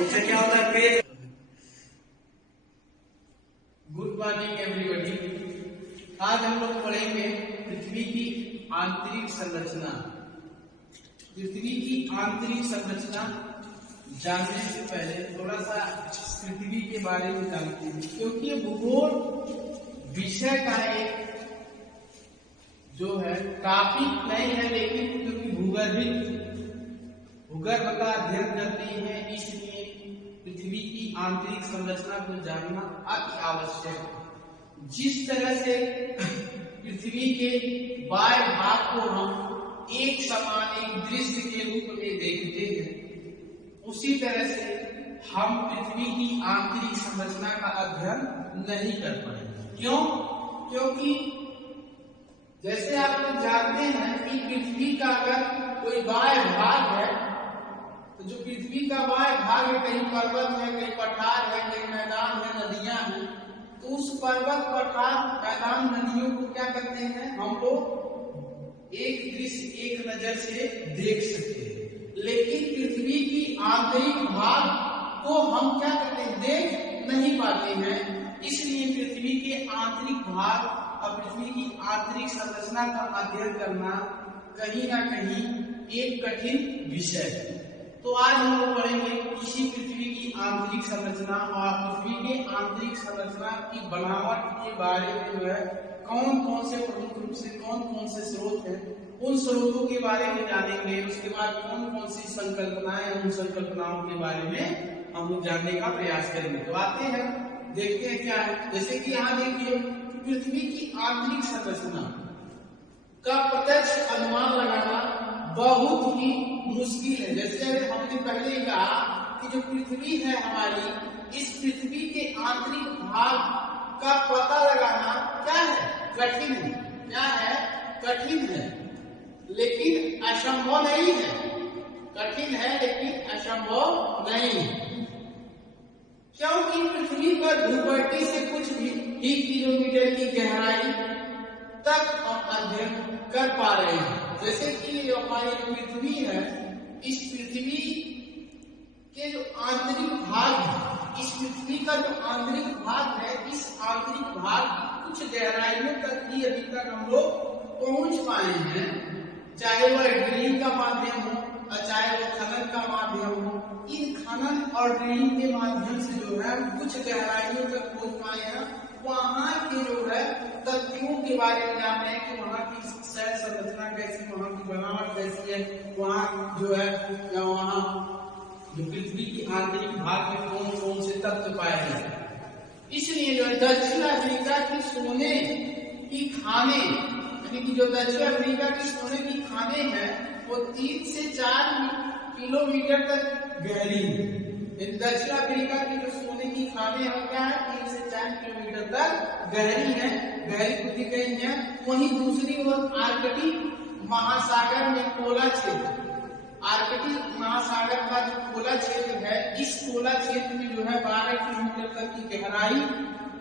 उससे क्या होता है पेज। Good morning everybody. आज हम लोग पढ़ेंगे पृथ्वी की आंतरिक संरचना। पृथ्वी की आंतरिक संरचना जानने से पहले थोड़ा सा पृथ्वी के बारे में जानते हैं, क्योंकि ये भूगोल विषय का एक जो है काफी नहीं है, लेकिन क्योंकि भूगर्भ का अध्ययन करते हैं, इसलिए पृथ्वी की आंतरिक संरचना को जानना अति आवश्यक है। जिस तरह से पृथ्वी के बाह्य भाग को हम एक समान एक दृश्य के रूप में देखते हैं, उसी तरह से हम पृथ्वी की आंतरिक संरचना का अध्ययन नहीं कर पाएंगे। क्यों? क्योंकि जैसे आप लोग जानते हैं कि पृथ्वी का अगर कोई बाह्य भाग है, तो जो पृथ्वी का बाह्य भाग है, कहीं पर्वत है, कहीं पठार है, कहीं मैदान है, नदियां हैं, तो उस पर्वत, पठार, मैदान, नदियों को क्या करते हैं हम लोग एक दृश्य एक नजर से देख सकते हैं। लेकिन पृथ्वी की आंतरिक भाग को हम क्या करते हैं, देख नहीं पाते हैं। इसलिए पृथ्वी के आंतरिक भाग और पृथ्वी की आंतरिक संरचना का अध्ययन करना कहीं ना कहीं एक कठिन विषय है। तो आज हम लोग पढ़ेंगे इसी पृथ्वी की आंतरिक संरचना और पृथ्वी के आंतरिक संरचना की बनावट के बारे में जो है कौन कौन से प्रमुख रूप से कौन कौन से स्रोत हैं, उन स्रोतों के बारे में जानेंगे। उसके बाद कौन कौन सी संकल्पनाएं, उन संकल्पनाओं के बारे में हम लोग जानने का प्रयास करेंगे। तो आते हैं, देखते हैं क्या है। जैसे कि यहाँ देखिए, पृथ्वी की आंतरिक संरचना का प्रत्यक्ष अनुमान लगाना बहुत ही मुश्किल है। जैसे हमने पहले कहा कि जो पृथ्वी है हमारी, इस पृथ्वी के आंतरिक भाग का पता लगाना क्या है, कठिन है। क्या है? कठिन है, लेकिन असंभव नहीं है। कठिन है लेकिन असंभव नहीं है, क्योंकि पृथ्वी पर भूपट्टी से कुछ भी ही किलोमीटर की गहराई तक हम अध्ययन कर पा रहे हैं। जैसे कि हमारी जो पृथ्वी है, इस पृथ्वी के जो आंतरिक भाग है, इस पृथ्वी का जो आंतरिक भाग है, इस आंतरिक भाग की कुछ गहराइयों तक ही अभी तक हम लोग पहुंच पाए हैं। चाहे वह ड्रिलिंग का माध्यम हो और चाहे वह खनन का माध्यम हो। इन खनन और ड्रिलिंग के माध्यम से जो है कुछ गहराइयों तक पहुंच पाए हैं। वहां के जो है तथ्यों के बारे में जान रहे हैं कि वहां की शैल संरचना कैसी, वहां की बनावट कैसी है, वहां जो है वहां जो पृथ्वी की आंतरिक भाग में कौन कौन से तत्व पाए जाते हैं। इसलिए जो दक्षिण अफ्रीका की सोने की खाने, यानी कि जो दक्षिण अफ्रीका की सोने की खाने हैं, वो 3 से 4 किलोमीटर तक गहरी है। दक्षिण अफ्रीका की जो सोने की खाने हैं क्या है, 3 से 4 किलोमीटर तक गहरी है, गहरी खुदी गई है। वहीं दूसरी ओर आर्कटिक महासागर में कोला क्षेत्र, आर्कटिक महासागर का जो कोला क्षेत्र है, इस कोला क्षेत्र में जो है 12 किलोमीटर तक की गहराई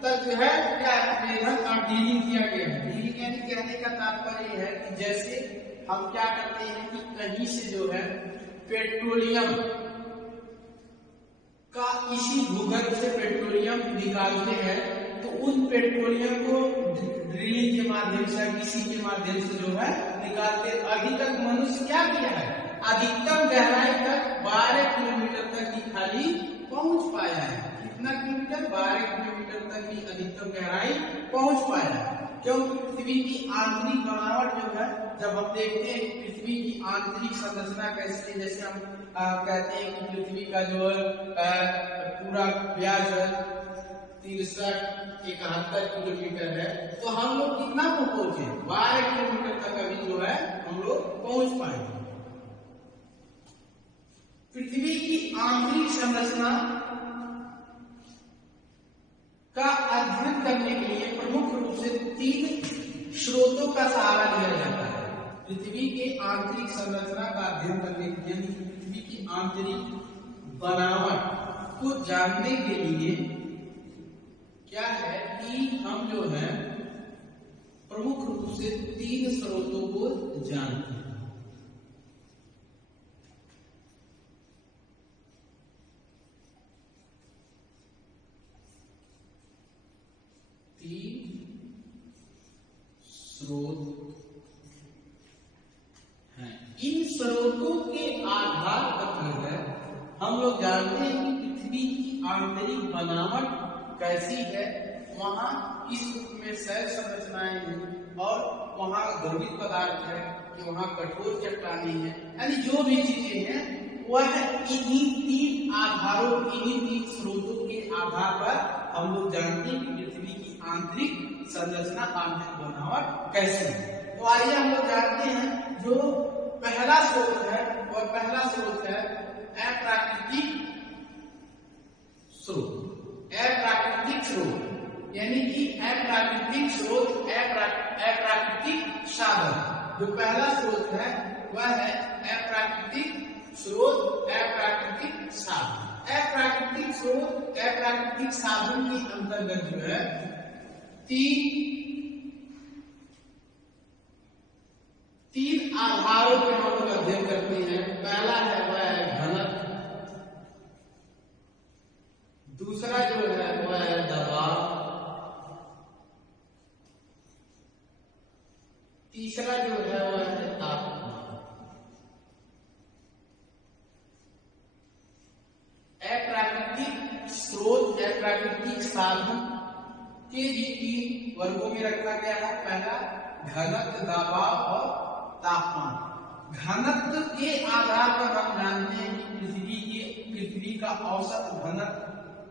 तक जो है क्या अध्ययन और ड्रिलिंग किया गया है। ड्रिलिंग यानी कहने का तात्पर्य है कि जैसे हम क्या करते हैं कि कहीं से जो है पेट्रोलियम का, इसी भूगर्भ से पेट्रोलियम निकालते हैं, तो उन पेट्रोलियम को ड्रिलिंग के माध्यम से, किसी के माध्यम से जो है निकालते। अभी तक मनुष्य क्या किया है, अधिकतम गहराई तक 12 किलोमीटर तक ही खाली पहुंच पाया है। कितना किलोमीटर? 12 किलोमीटर तक ही अधिकतम गहराई पहुंच पाया है। क्योंकि पृथ्वी की आंतरिक बनावट जो है, जब हम देखते हैं पृथ्वी की आंतरिक संरचना कैसी है, जैसे हम कहते हैं कि पृथ्वी का जो पूरा व्यास 63-71 किलोमीटर है, तो हम लोग कितना को पहुंचे? 12 किलोमीटर तक अभी जो है हम लोग पहुंच पाएंगे। पृथ्वी की आंतरिक संरचना का अध्ययन करने के लिए प्रमुख रूप से 3 स्रोतों का सहारा लिया जाता है। पृथ्वी के आंतरिक संरचना का अध्ययन करने के लिए, पृथ्वी की आंतरिक बनावट को जानने के लिए क्या है कि हम जो है प्रमुख रूप से 3 स्रोतों को जानते हैं। स्रोत हैं। इन स्रोतों के आधार पर जो है हम लोग जानते हैं कि पृथ्वी की आंतरिक बनावट कैसी है। वहां इस रूप में शैल संरचनाएं हैं और वहां द्रवित पदार्थ है कि वहां कठोर चट्टानें हैं, यानी जो भी चीजें हैं वह इन्हीं तीन आधारों, इन्हीं तीन स्रोतों के आधार पर हम लोग जानते हैं कि पृथ्वी की आंतरिक संरचना, आंतरिक बनावट कैसी है। तो आइए हम लोग जानते हैं जो पहला स्रोत है वह पहला स्रोत है अप्राकृतिक स्रोत। अप्राकृतिक स्रोत यानी कि अप्राकृतिक स्रोत, अप्राकृतिक साधन। जो पहला स्रोत है वह है अप्राकृतिक स्रोत, अप्राकृतिक साधन। अप्राकृतिक स्रोत, अप्राकृतिक साधन के अंतर्गत जो है तीन आधारों पर हम लोग अध्ययन करते हैं। पहला है वह है घनत्व, दूसरा जो है वह है दबाव, तीसरा जो है वह है तापमान। अप्राकृतिक स्रोत, अप्राकृतिक साधन के भी तीन वर्गों में रखा गया है। पहला घनत्व, दबाव और तापमान। घनत्व के आधार पर हम जानते हैं कि पृथ्वी का औसत घनत्व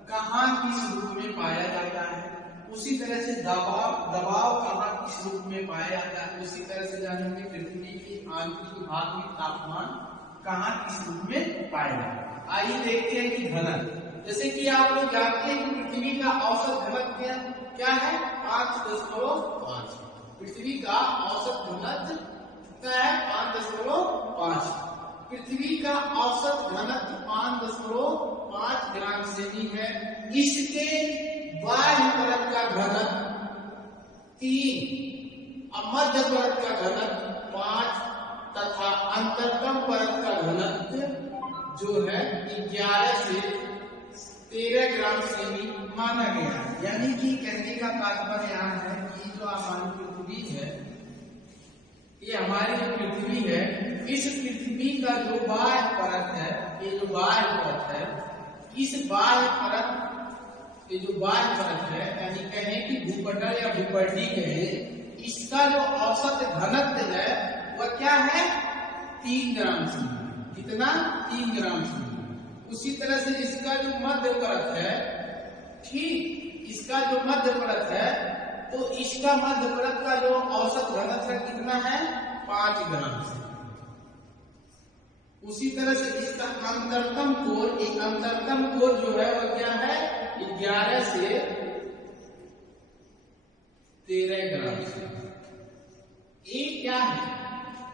कहाँ किस रूप में पाया जाता है। उसी तरह से दबाव कहाँ किस रूप में पाया जाता है। उसी तरह से जानेंगे पृथ्वी के आंतरिक भाग में तापमान कहाँ किस रूप में पाया जाता है। आइए देखते हैं कि घनत्व, जैसे कि आप लोग जानते हैं कि पृथ्वी का औसत घनत्व क्या है 5.5। पृथ्वी का औसत घनत्व कितना है 5.5। पृथ्वी का औसत घनत्व 5.5 ग्राम सेमी है। इसके बाह्य परत का घनत्व 3 और मध्य परत का घनत्व 5 तथा अंतरतम परत का घनत्व जो है 11 से 13 ग्राम सेमी माना गया है। यानी कि कहने का तात्पर्य यहाँ है कि जो हमारी पृथ्वी है, ये हमारी जो पृथ्वी है, इस पृथ्वी का जो बाह्य परत है, ये जो बाह्य परत है, इस बाह्य परत, ये जो बाह्य परत है, यानी कहें कि भूपटल या भूपट्टी कहें, इसका जो औसत घनत्व है वह क्या है 3 ग्राम सेमी। कितना 3 ग्राम सेमी। उसी तरह से इसका जो मध्य परत है, ठीक, इसका जो मध्य परत है, तो इसका मध्य परत का जो औसत घनत्व कितना है 5 ग्राम से। उसी तरह से इसका अंतरतम कोर, एक अंतरतम कोर जो है वह क्या है 11 से 13 ग्राम से। ये क्या है,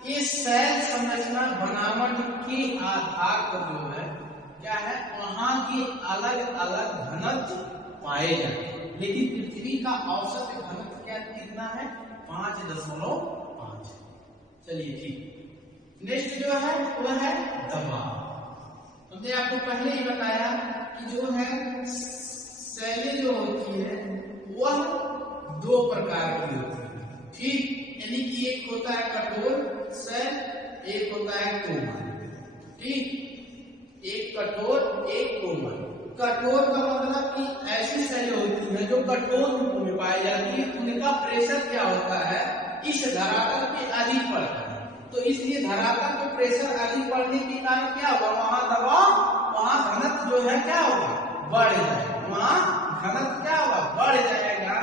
ये शैल संरचना बनावट के आधार पर जो है क्या है वहां के अलग अलग घनत्व पाए जाते हैं। लेकिन पृथ्वी का औसत घनत्व क्या कितना है 5.5। चलिए ठीक। नेक्स्ट जो है वह है दबाव। हमने आपको पहले ही बताया कि जो है शैलें जो होती है वह 2 प्रकार की होती है, ठीक। यानी कि एक होता है कठोर शैल, एक होता है कोमल, ठीक। एक कठोर, एक कोमल। कठोर का मतलब कि ऐसी शैलें होती है जो कठोर रूप में पाई जाती है। उनका प्रेशर क्या होता है इस धरातल पे अधिक पड़ता है, तो इसलिए धरातल पे प्रेशर अधिक पड़ने के कारण क्या होगा वहां दबाव, वहां घनत्व जो है क्या होगा बढ़ जाएगा, वहां घनत्व क्या होगा बढ़ जाएगा।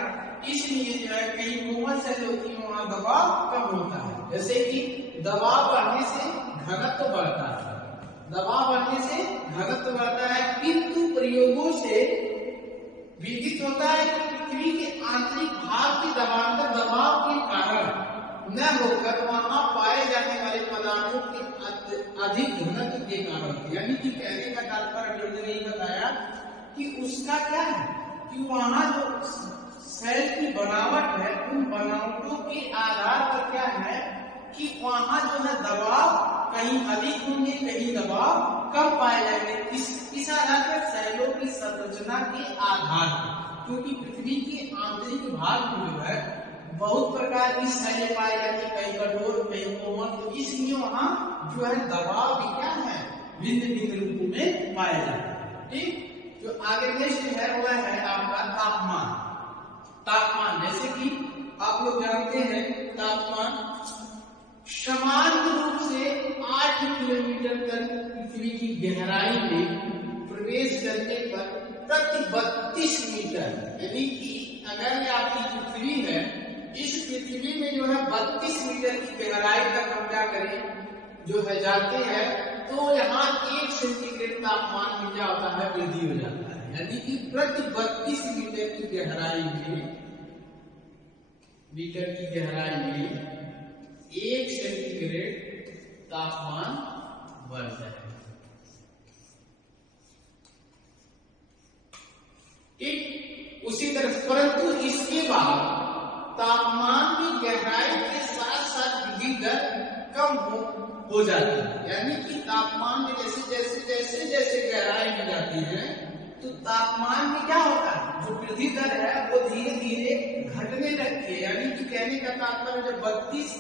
इसलिए जो है कहीं कोमल शैल होती है वहां दबाव कम होता है। जैसे कि दबाव बढ़ने से घनत्व बढ़ता है, दबाव बढ़ने से घनत्व बढ़ता है, किंतु प्रयोगों से विदित होता है कि पृथ्वी के आंतरिक भाग के दबाव के कारण न होकर वहां पाए जाने वाले पदार्थों के अधिक घनत्व के कारण, यानी कि कहने का तात्पर्य यही बताया कि उसका क्या है कि वहां जो शैल की बनावट है उन बनावटों के आधार पर क्या है कि वहां जो है दबाव कहीं अधिक होंगे, कहीं दबाव कम पाए जाएंगे। इस आधार पर शैलों की संरचना के आधार पर, क्योंकि पृथ्वी के आंतरिक भाग में जो है बहुत प्रकार की शैलें पाई जाती, कहीं कठोर कहीं कोमल, तो इसलिए वहां जो है दबाव भी क्या है भिन्न भिन्न रूपों में पाया जाता है। ठीक, जो आगे नेक्स्ट है वह है आपका तापमान। तापमान जैसे कि आप लोग जानते हैं तापमान समान रूप से 8 किलोमीटर तक पृथ्वी की गहराई में प्रवेश करने पर प्रति 32 मीटर, यानी कि अगर ये आपकी पृथ्वी है, इस पृथ्वी में जो है 32 मीटर की गहराई तक हम क्या करें जो है जाते हैं, तो यहाँ 1 सेंटीग्रेड तापमान में क्या होता है वृद्धि हो जाता है, यानी कि प्रति 32 मीटर की गहराई में 1 सेंटीग्रेड तापमान बढ़ जाएगा। ठीक, उसी तरह परंतु इसके बाद तापमान की गहराई के साथ साथ वृद्धि दर कम हो जाती है, यानी कि तापमान में जैसे जैसे गहराई में जाती है तो तापमान में क्या होता है, जो वृद्धि दर है वो धीरे धीरे घटने लगती है। यानी कि कहने का तात्पर्य जब 32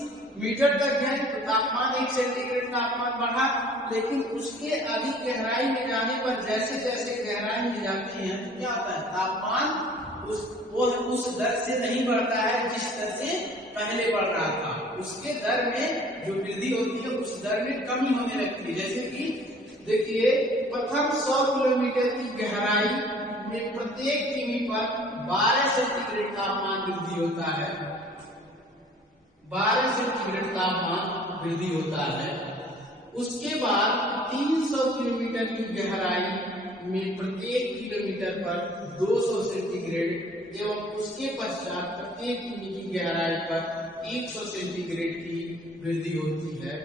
मीटर तक गए तो तापमान 1 सेंटीग्रेड तापमान बढ़ा, लेकिन उसके अधिक गहराई में जाने पर जैसे जैसे गहराई में जाते हैं तो क्या होता है तापमान उस दर से नहीं बढ़ता है जिस दर से पहले बढ़ रहा था, उसके दर में जो वृद्धि होती है उस दर में कमी होने लगती है। जैसे कि देखिए प्रथम 100 किलोमीटर की गहराई में प्रत्येक किमी पर 12 सेंटीग्रेड तापमान वृद्धि होता है, 12 सेंटीग्रेड तापमान वृद्धि होता है। उसके बाद 300 किलोमीटर की गहराई में प्रत्येक किलोमीटर पर 200 सेंटीग्रेड एवं उसके पश्चात प्रत्येक किमी की गहराई पर 100 सेंटीग्रेड की वृद्धि होती है।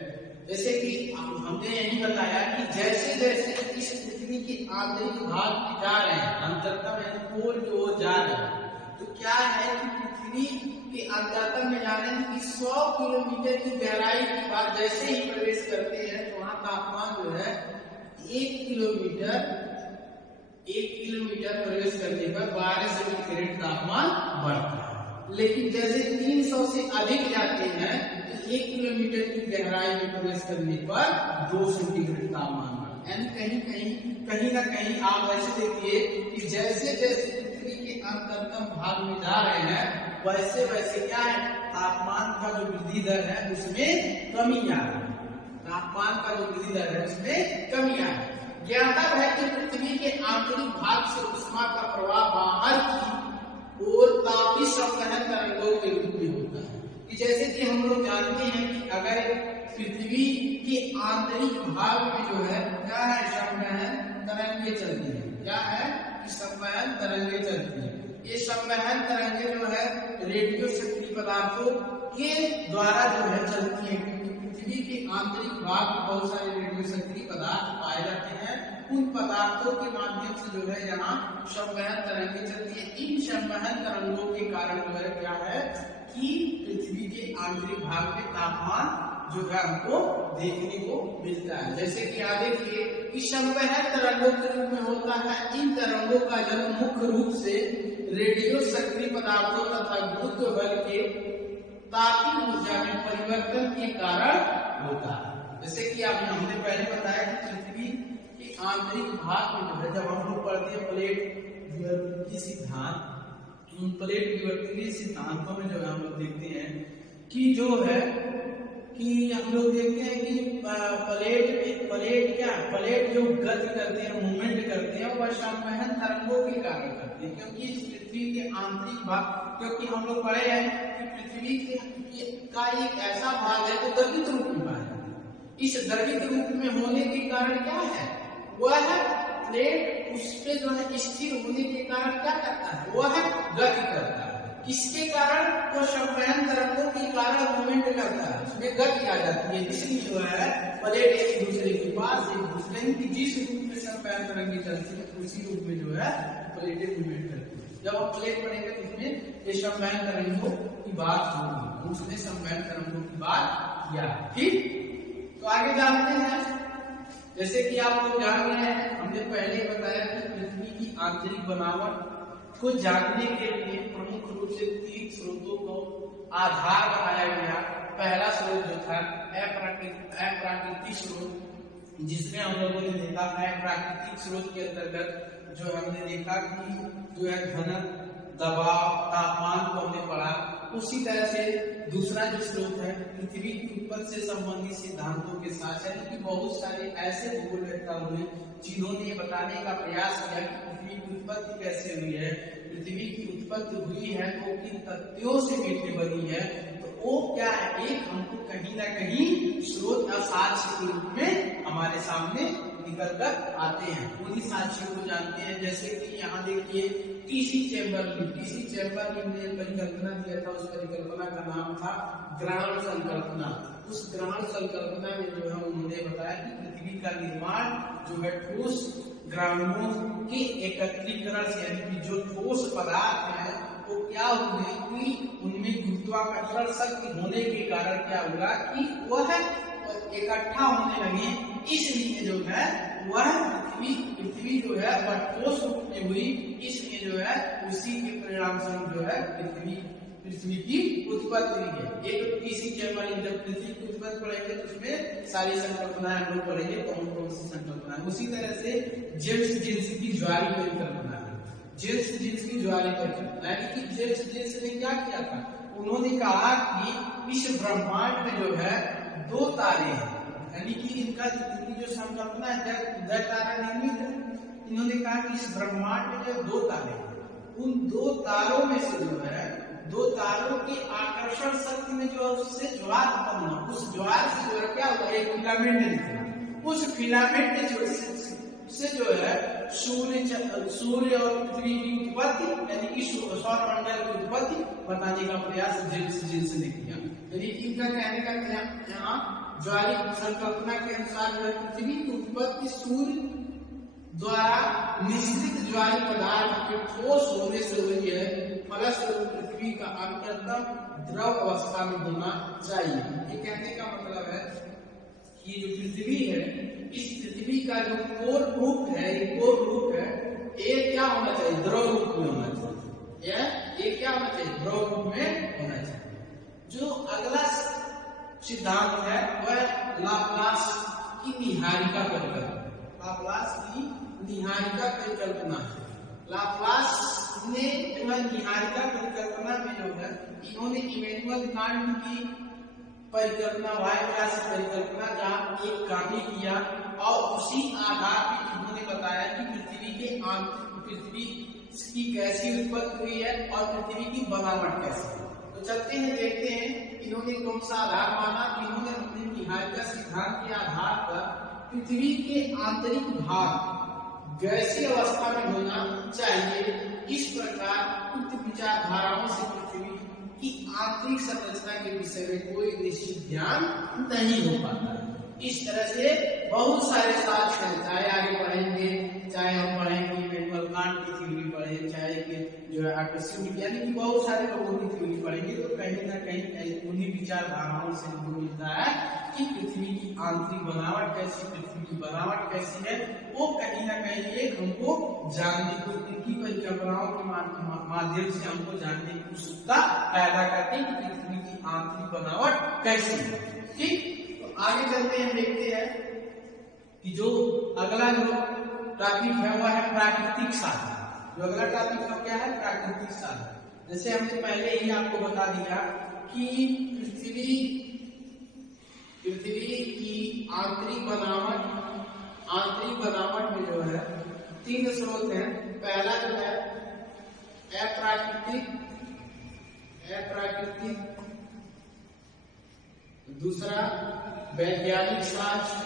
जैसे कि हमने यही बताया कि जैसे जैसे इस पृथ्वी के आंतरिक भाग में जा रहे हैं, अंतरतम पोल की ओर जा रहे हैं, तो क्या है कि पृथ्वी के अंतरतम में जाने की 100 किलोमीटर की गहराई के बाद जैसे ही प्रवेश करते हैं तो वहां तापमान जो है 1 किलोमीटर प्रवेश करने पर 12 सेंटीग्रेड तापमान बढ़ता है। लेकिन जैसे 300 से अधिक जाते हैं तो 1 किलोमीटर की गहराई में प्रवेश करने पर 2 सेंटीग्रेड तापमान बढ़ता है। यानी कहीं ना कहीं आप ऐसे देखिए कि जैसे जैसे पृथ्वी के अंतरतम भाग में जा रहे हैं वैसे वैसे क्या है तापमान का जो वृद्धि दर है उसमें कमी आ रही है, तापमान का जो वृद्धि दर है उसमें कमी आ रही है। ज्ञातव्य है कि पृथ्वी के आंतरिक भाग से उष्मा का प्रवाह बाहर की ओर तापीय संवहन तरंगों के रूप में होता है। कि जैसे कि हम लोग जानते हैं कि अगर पृथ्वी के आंतरिक भाग में जो है क्या है संवहन तरंगे चलती है, क्या है कि संवहन तरंगे चलती है। ये संवहन तरंगे जो है रेडियो सक्रिय पदार्थों के द्वारा जो है चलती है, क्योंकि पृथ्वी के आंतरिक भाग में बहुत सारे रेडियो सक्रिय पदार्थ पाए जाते हैं, उन पदार्थों के माध्यम से जो है यहाँ संवहन तरंगे चलती है। इन संवहन तरंगों के कारण जो है क्या है कि पृथ्वी के आंतरिक भाग में तापमान जो है हमको देखने को मिलता है। जैसे कि आगे देखिए कि संवहन तरंगों के रूप में होता है। इन तरंगों का जन्म मुख्य रूप से रेडियो सक्रिय पदार्थों तथा गुरुत्व बल के तापीय ऊर्जा में परिवर्तन के कारण होता है। जैसे कि आप हमने पहले बताया कि पृथ्वी के आंतरिक भाग में जो है जब हम लोग पढ़ते हैं प्लेट विवर्तनीय सिद्धांत, उन प्लेट विवर्तनीय सिद्धांतों में जो है हम लोग देखते हैं कि जो है कि हम लोग देखते हैं कि प्लेट जो गति करते हैं, मूवमेंट करते हैं, वह संवहन तरंगों के कारण करते हैं। क्योंकि इस पृथ्वी के आंतरिक भाग, क्योंकि हम लोग पढ़े हैं कि पृथ्वी का एक ऐसा भाग है जो द्रवित रूप में पाया जाता है। इस द्रवित रूप में होने के कारण क्या है, वह है प्लेट उस पे जो है स्थिर होने के कारण क्या करता है, वह है गति करता है। किसके कारण, वो संवहन तरंगों के कारण मूवमेंट करता है, उसमें गति आ जाती है। इसलिए जो है प्लेट एक दूसरे के पास एक दूसरे की जिस रूप में संवहन तरंगें चलती है उसी रूप में जो है प्लेटें मूवमेंट करती है। जब हम प्लेट पढ़ेंगे तो उसमें ये संवहन तरंगों की बात होगी, उसने संवहन तरंगों की बात किया। ठीक, तो आगे जानते हैं। जैसे कि आप लोग जान रहे हैं, हमने पहले बताया कि पृथ्वी की आंतरिक बनावट को जानने के लिए प्रमुख रूप से 3 स्रोतों को आधार बनाया गया। पहला स्रोत जो था अप्राकृतिक स्रोत, जिसमें हम लोगों ने देखा प्राकृतिक स्रोत के अंतर्गत जो हमने देखा कि जो है घनत्व, दबाव, तापमान को हमने पढ़ा। उसी तरह से दूसरा जो स्रोत है पृथ्वी की उत्पत्ति से संबंधित सिद्धांतों के साथ, यानी कि बहुत सारे ऐसे भूगोलवेत्ताओं ने जिन्होंने बताने का प्रयास किया कि पृथ्वी की उत्पत्ति कैसे हुई है, पृथ्वी की उत्पत्ति हुई है तो किन तथ्यों से पृथ्वी बनी है, तो वो क्या है, एक हमको कहीं ना कहीं स्रोत या साक्ष्य के रूप में हमारे सामने निकल कर आते हैं। उन्हीं साक्ष्यों को जानते हैं। जैसे कि यहाँ देखिए टीसी चैम्बरलिन ने परिकल्पना दिया था, उस परिकल्पना का नाम था ग्रहण संकल्पना। उस ग्रहण संकल्पना में जो है उन्होंने बताया कि पृथ्वी का निर्माण जो है ठोस ग्रहणों के एकत्रीकरण से, यानी कि जो ठोस पदार्थ है वो क्या हुए कि उनमें गुरुत्वाकर्षण शक्ति होने के कारण क्या हुआ कि वह इकट्ठा होने लगे, इसलिए जो है वह पृथ्वी जो है वह ठोस रूप में हुई, इसलिए जो है उसी के परिणाम स्वरूप जो है पृथ्वी की उत्पत्ति हुई है। एक टीसी चैम्बरलिन, जब पृथ्वी की उत्पत्ति पढ़ेंगे तो उसमें सारी संकल्पनाएं हम लोग पढ़ेंगे कौन कौन सी संकल्पनाएं। उसी तरह से जेम्स जिन्स की ज्वारीय परिकल्पना, जेम्स जिन्स की ज्वारीय परिकल्पना, यानी कि जेम्स जिन्स ने क्या किया था, उन्होंने कहा कि इस ब्रह्मांड में जो है दो तारे हैं, यानी कि इनका जो संकल्पना है दो तारा निर्मित है। इन्होंने कहा कि इस ब्रह्मांड में जो दो तारे हैं, उन दो तारों में से जो है दो तारों के आकर्षण शक्ति में जो उससे ज्वार उत्पन्न हुआ, उस ज्वार से जो है क्या हुआ, एक फिलामेंट निकला। उस फिलामेंट से जो है सूर्य और पृथ्वी की उत्पत्ति, यानी कि सौर मंडल की उत्पत्ति बताने का प्रयास जेम्स जिन्स ने किया। यानी इनका कहने का यहाँ ज्वारीय संकल्पना के अनुसार जो है पृथ्वी की उत्पत्ति सूर्य द्वारा निश्चित ज्वारीय पदार्थ के ठोस होने से हुई है, फलस्वरूप पृथ्वी का अंततः द्रव अवस्था में होना चाहिए। ये कहने का मतलब है कि जो पृथ्वी है, इस पृथ्वी का जो कोर रूप है, ये क्या होना चाहिए, द्रव रूप में होना चाहिए। ये क्या होना चाहिए, द्रव रूप में होना चाहिए। जो अगला सिद्धांत है वह लाप्लास की निहारिका परिकल्पना, लाप्लास की निहारिका परिकल्पना है। लाप्लास ने निहारिका परिकल्पना में जो है इन्होंने इमैनुअल कांट की परिकल्पना, वायुव्यास परिकल्पना का एक कॉपी किया और उसी आधार पर इन्होंने बताया कि पृथ्वी की कैसी उत्पत्ति हुई है और पृथ्वी की बनावट कैसी है। तो चलते हैं देखते हैं इन्होंने कौन सा आधार माना। इन्होंने अपने निहारिका सिद्धांत के आधार पर पृथ्वी के आंतरिक भाग गैसीय अवस्था में होना चाहिए। इस प्रकार उक्त विचारधाराओं से पृथ्वी की आंतरिक संरचना के विषय में कोई निश्चित ज्ञान नहीं हो पाता। इस तरह से बहुत सारे साक्ष्य हैं, चाहे आगे पढ़ेंगे, चाहे हम पढ़ेंगे इमैनुअल कांट की थ्योरी पढ़ें, चाहे कि जो है आकस्मिक, यानी कि बहुत सारे लोगों की थ्योरी पढ़ेंगे तो कहीं ना कहीं उन्हीं विचारधाराओं से हमको मिलता है कि पृथ्वी की आंतरिक बनावट कैसी, पृथ्वी की बनावट कैसी है, वो कहीं ना कहीं एक हमको जानने को, इनकी परिकल्पनाओं के माध्यम से हमको जानने की उत्सुकता पैदा करती है कि पृथ्वी की आंतरिक बनावट कैसी है। ठीक, तो आगे चलते हैं, देखते हैं कि जो अगला जो टॉपिक है वह है प्राकृतिक साधन। जो अगला टॉपिक है क्या है, प्राकृतिक साधन। जैसे हमने पहले ही आपको बता दिया कि पृथ्वी की आंतरिक बनावट में जो है तीन स्रोत हैं। पहला जो है अप्राकृतिक, दूसरा वैज्ञानिक साक्ष्य,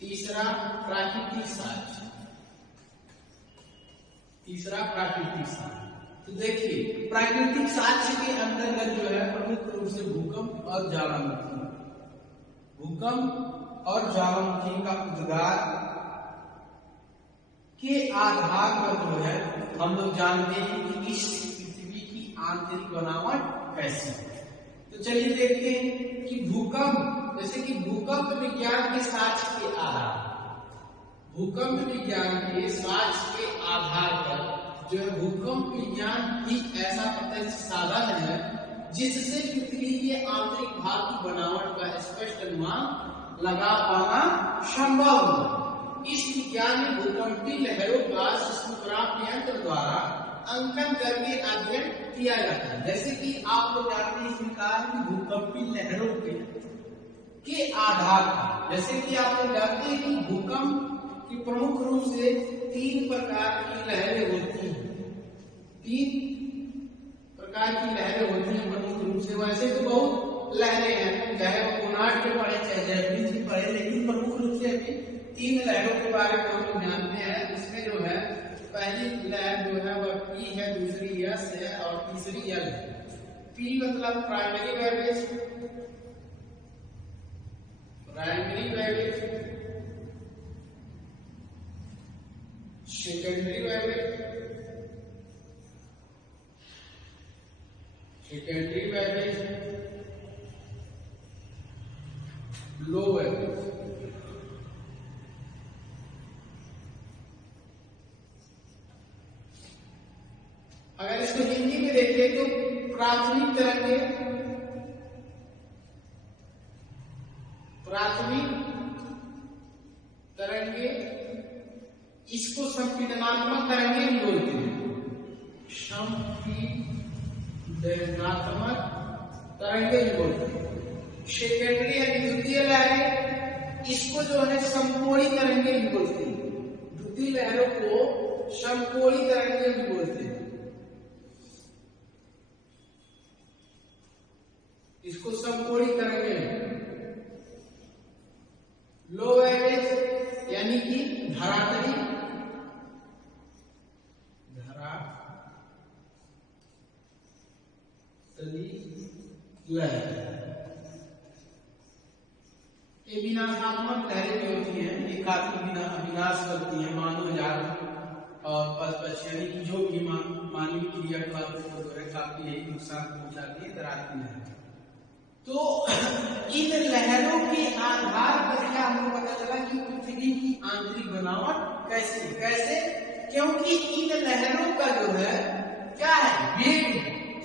तीसरा प्राकृतिक साक्ष्य। तो देखिए प्राकृतिक साक्ष्य के अंतर्गत जो है प्रमुख रूप से भूकंप और ज्वालामुखी का उद्गार के आधार पर जो है हम लोग जानते हैं कि इस पृथ्वी की आंतरिक बनावट कैसी है। तो चलिए देखते हैं कि भूकंप, जैसे कि भूकंप विज्ञान के साक्ष्य के आधार पर जो है भूकंप विज्ञान ही ऐसा प्रत्यक्ष साधन है जिससे पृथ्वी के आंतरिक भाग की बनावट का स्पष्ट अनुमान लगा पाना संभव है। इस विज्ञान में भूकंपीय लहरों का सिस्मोग्राफ यंत्र द्वारा अंकन करके अध्ययन किया जाता है। जैसे कि आप लोग जानते हैं इसमें कहा है कि भूकंपीय लहरों के आधार पर, जैसे कि आप लोग जानते हैं कि भूकंप की प्रमुख रूप से 3 प्रकार की लहरें होती हैं। 3 प्रकार की लहरें होती हैं प्रमुख रूप से। वैसे तो बहुत लहरें हैं, चाहे वो कोनार्ड के पढ़े चाहे जैपनीज के पढ़े, लेकिन प्रमुख रूप से अभी 3 लहरों के बारे में हम लोग जानते हैं। इसमें जो है पहली लहर जो है वह पी है, दूसरी एस है और तीसरी एल है। पी मतलब primary wavelength, primary wavelength, secondary wavelength, secondary wavelength, low wavelength. अगर इसको हिंदी में देखें तो प्राथमिक तरंगे, प्राथमिक तरंगे, इसको संपीड़नात्मक तरंगे भी बोलते हैं, संपीड़नात्मक तरंगे भी बोलते हैं। सेकेंडरी यानी द्वितीय लहरें, इसको जो है समकोणी तरंगे भी बोलते हैं। द्वितीय लहरों को समकोणी तरंगे भी बोलते हैं। इसको समकोणी तरंगे। लो वेवलेंथ यानी कि धरातली, लहर, ये विनाशात्मक लहरें भी होती हैं। ये काफी विनाश करती हैं मानव जात और पशु की जो भी मानवीय क्रियाकलाप को जो है काफी यही नुकसान पहुंचाती है, डराती है। तो इन लहरों के आधार पर क्या हमको पता चला कि पृथ्वी की आंतरिक बनावट कैसे, क्योंकि इन लहरों का जो है क्या है वेग,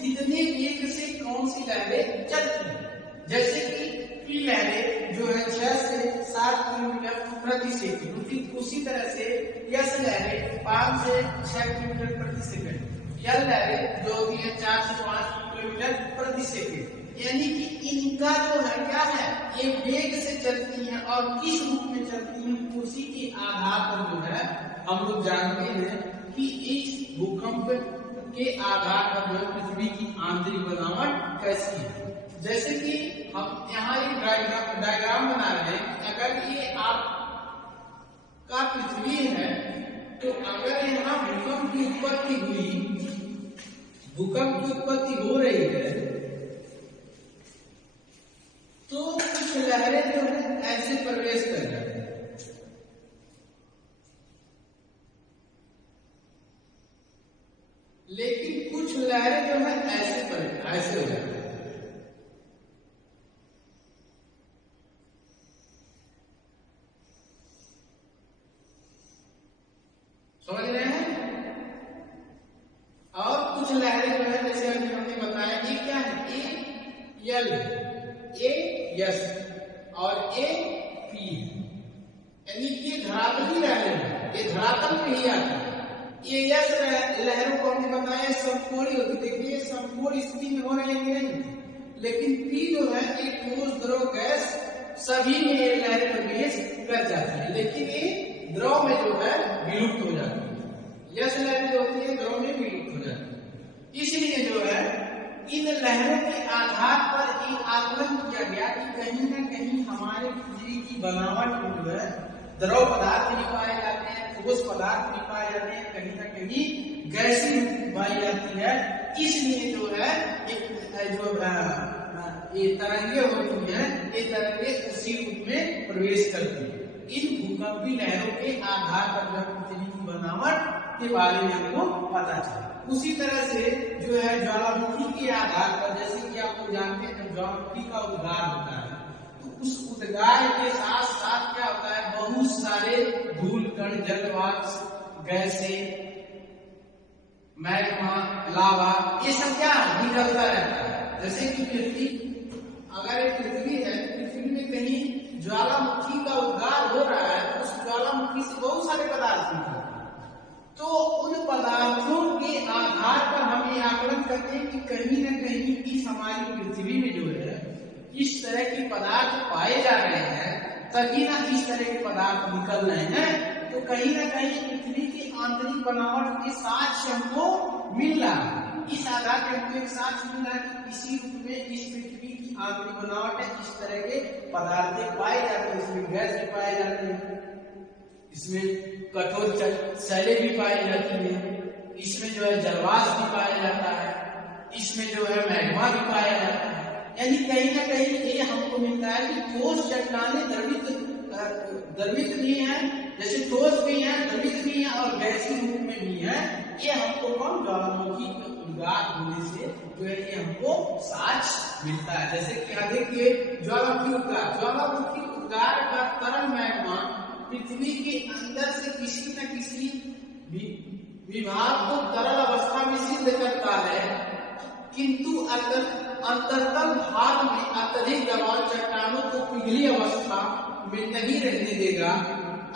कितने वेग से कौन सी लहरें चलती हैं। जैसे कि पी लहरें जो है 6 से 7 किलोमीटर प्रति सेकंड, उसी तरह से यस लहरें 5 से 6 किलोमीटर प्रति सेकंड, यल लहरें जो होती है 4 से 5 किलोमीटर प्रति सेकंड। यानी कि इनका जो है क्या है, ये वेग से चलती हैं और किस रूप में चलती हैं, उसी के आधार पर जो है हम लोग जानते हैं कि इस भूकंप के आधार पर जो पृथ्वी की आंतरिक बनावट कैसी है। जैसे कि हम यहाँ एक डायग्राम बना रहे हैं। अगर ये आपका पृथ्वी है तो अगर यहाँ भूकंप की उत्पत्ति हुई, भूकंप की उत्पत्ति हो रही है तो कुछ लहरें जो है ऐसे प्रवेश कर जाती हैं, लेकिन कुछ लहरें जो है ऐसे हो जाती हैं। समझ रहे हैं? और कुछ लहरें जो है जैसे अभी हमने बताया, ये क्या है, ए यल, ए यस और ए पी, यानी ये धरातली लहरें हैं, ये धरातल पे ही आती है। ये यस लहरों को हमने बताया समकोणी होती, देखिए समकोण स्थिति में हो रहे हैं नहीं, लेकिन पी जो है एक ठोस द्रव गैस सभी में ये लहरें प्रवेश कर जाती है, लेकिन ये द्रव में जो है विलुप्त हो जाती है। यस लहरें जो होती है द्रव में विलुप्त हो जाती है। इसलिए जो है इन लहरों के आधार पर एक आकलन किया गया कि कहीं ना कहीं हमारे पृथ्वी की बनावट में जो है द्रव पदार्थ भी पाए जाते हैं, ठोस पदार्थ भी पाए जाते हैं, कहीं ना कहीं गैसीय रूप पाई जाती है। इसलिए जो है जो ये तरंगे होती हैं, ये तरंगे उसी रूप में प्रवेश करती हैं। इन भूकंपीय लहरों के आधार पर जो पृथ्वी की बनावट के बारे में हमको पता चला। उसी तरह से जो है ज्वालामुखी के आधार पर, जैसे कि आप लोग जानते हैं जब ज्वालामुखी का उद्गार होता है तो उस उद्गार के साथ साथ क्या होता है, बहुत सारे धूल कण, जल वाष्प, गैसें मैग्मा, लावा, ये सब क्या निकलता रहता है। जैसे कि पृथ्वी, अगर एक पृथ्वी है, पृथ्वी में कहीं ज्वालामुखी का उद्गार हो रहा है तो उस ज्वालामुखी से बहुत सारे पदार्थ निकलते हैं। तो उन पदार्थों के आधार पर हम ये आकलन करते हैं कि कहीं न कहीं इस हमारी पृथ्वी में जो है इस तरह के पदार्थ पाए जा रहे हैं, तभी ना इस तरह के पदार्थ निकल रहे हैं। तो कहीं ना कहीं पृथ्वी की आंतरिक बनावट के साक्ष्य हमको मिल रहा है। इस आधार पर हमको एक साक्ष्य मिल रहा है कि इसी रूप में इस पृथ्वी की आंतरिक बनावट है, इस तरह के पदार्थ पाए जाते हैं। इसमें गैस भी पाए जाते हैं, इसमें कठोर शैलें भी पाई जाती है, इसमें जो है जलवाष्प भी पाया जाता है, इसमें जो है मैग्मा भी पाया जाता है। यानी कहीं ना कहीं ये हमको मिलता है कि ठोस चट्टानें द्रवित भी है, जैसे ठोस भी है, द्रवित भी है और गैसीय रूप में भी है। ये हमको कौन ज्वालामुखी के उद्गार होने से जो है ये हमको साक्ष्य मिलता है। जैसे कि यहाँ देखिए ज्वालामुखी उद्गार का तरल मैग्मा पृथ्वी के अंदर से किसी न किसी विभाग को तरल अवस्था में सिद्ध करता है, किंतु अंतरतल भाग में अत्यधिक दबाव चट्टानों को पिघली अवस्था में नहीं रहने देगा।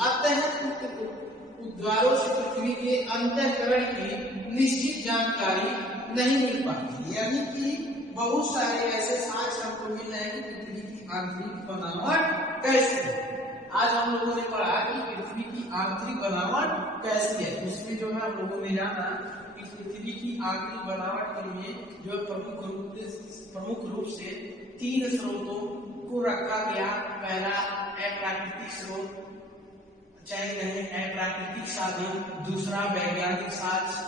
अतः उद्गारों से पृथ्वी के अंतःकरण की निश्चित जानकारी नहीं मिल पाती। यानी कि बहुत सारे ऐसे साक्ष्य हमको मिल रहे हैं कि पृथ्वी की आंतरिक बनावट कैसी है। आज हम लोगों ने पढ़ा कि पृथ्वी की आंतरिक बनावट कैसी है। उसमें जो है हम लोगों ने जाना कि पृथ्वी की आंतरिक बनावट के लिए जो प्रमुख रूप से 3 स्रोतों को रखा गया। पहला अप्राकृतिक स्रोत, चाहे कहें अप्राकृतिक साधन, दूसरा वैज्ञानिक साक्ष्य,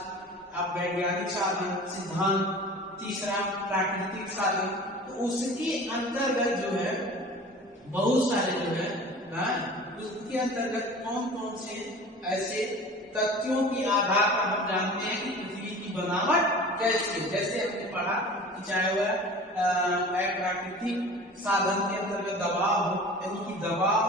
अब वैज्ञानिक साधन सिद्धांत, तीसरा प्राकृतिक साधन। तो उसके अंतर्गत जो है बहुत सारे जो है उसके अंतर्गत कौन कौन से ऐसे तथ्यों के आधार पर हम जानते हैं कि पृथ्वी की बनावट कैसी है। जैसे हमने पढ़ा कि चाहे वह प्राकृतिक साधन के अंतर्गत दबाव हो, यानी कि दबाव,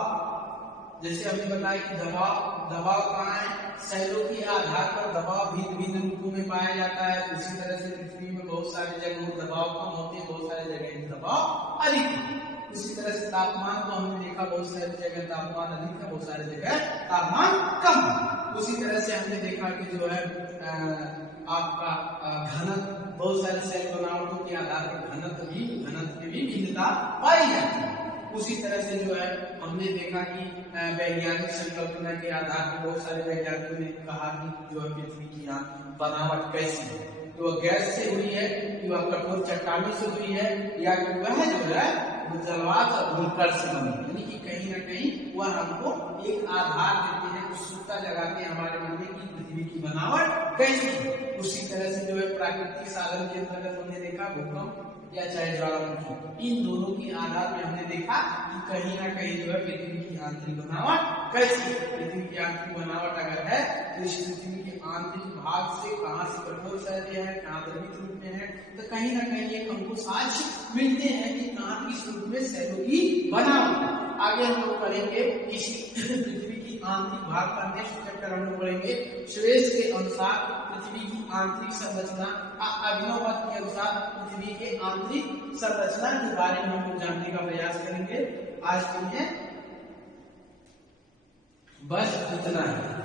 जैसे हमने बताया कि दबाव कहाँ है, शैलों के आधार पर दबाव भिन्न भिन्न रूपों में पाया जाता है। उसी तरह से पृथ्वी में बहुत सारी जगहों दबाव कम होते हैं, बहुत सारी जगह दबाव अधिक है। उसी तरह से तापमान को हमने देखा, बहुत सारी जगह तापमान अधिक है, बहुत सारी जगह तापमान कम है। उसी तरह से हमने देखा कि जो है आपका घनत्व, बहुत सारे सेल बनावटों के आधार पर घनत्व में भी भिन्नता पाई जाती है। उसी तरह से जो है हमने देखा कि वैज्ञानिक संकल्पना के आधार पर बहुत सारे वैज्ञानिकों ने कहा कि जो है पृथ्वी की बनावट कैसी है, तो वह गैस से हुई है, कि वह कठोर चट्टानों से हुई है, या कि वह जो है जलवात और भूकंप से बनी। यानी कि कहीं ना कहीं वह हमको एक आधार देते हैं, उत्सुकता जगाते हैं हमारे मन में कि पृथ्वी की बनावट कैसी है। उसी तरह से जो है प्राकृतिक साधन के अंतर्गत हमने देखा भूकंप या चाहे ज्वालामुखी, इन दोनों के आधार में हमने देखा कि कहीं ना कहीं जो है पृथ्वी की आंतरिक बनावट कैसी है। पृथ्वी की आंतरिक बनावट अगर है तो इस पृथ्वी के आंतरिक भाग से कहाँ से कठोर शैलें हैं, कहाँ द्रवित रूप में है, तो कहीं ना कहीं एक हमको साक्ष्य मिलते हैं कि कहाँ किस रूप में शैलों की बनावट। आगे हम लोग पढ़ेंगे इसी पृथ्वी की आंतरिक भाग का नेक्स्ट चैप्टर हम लोग पढ़ेंगे। सुरेश के अनुसार पृथ्वी की आंतरिक संरचना, अभिनव मत के अनुसार पृथ्वी के आंतरिक संरचना के बारे में हम लोग जानने का प्रयास करेंगे। आज के लिए बस इतना है।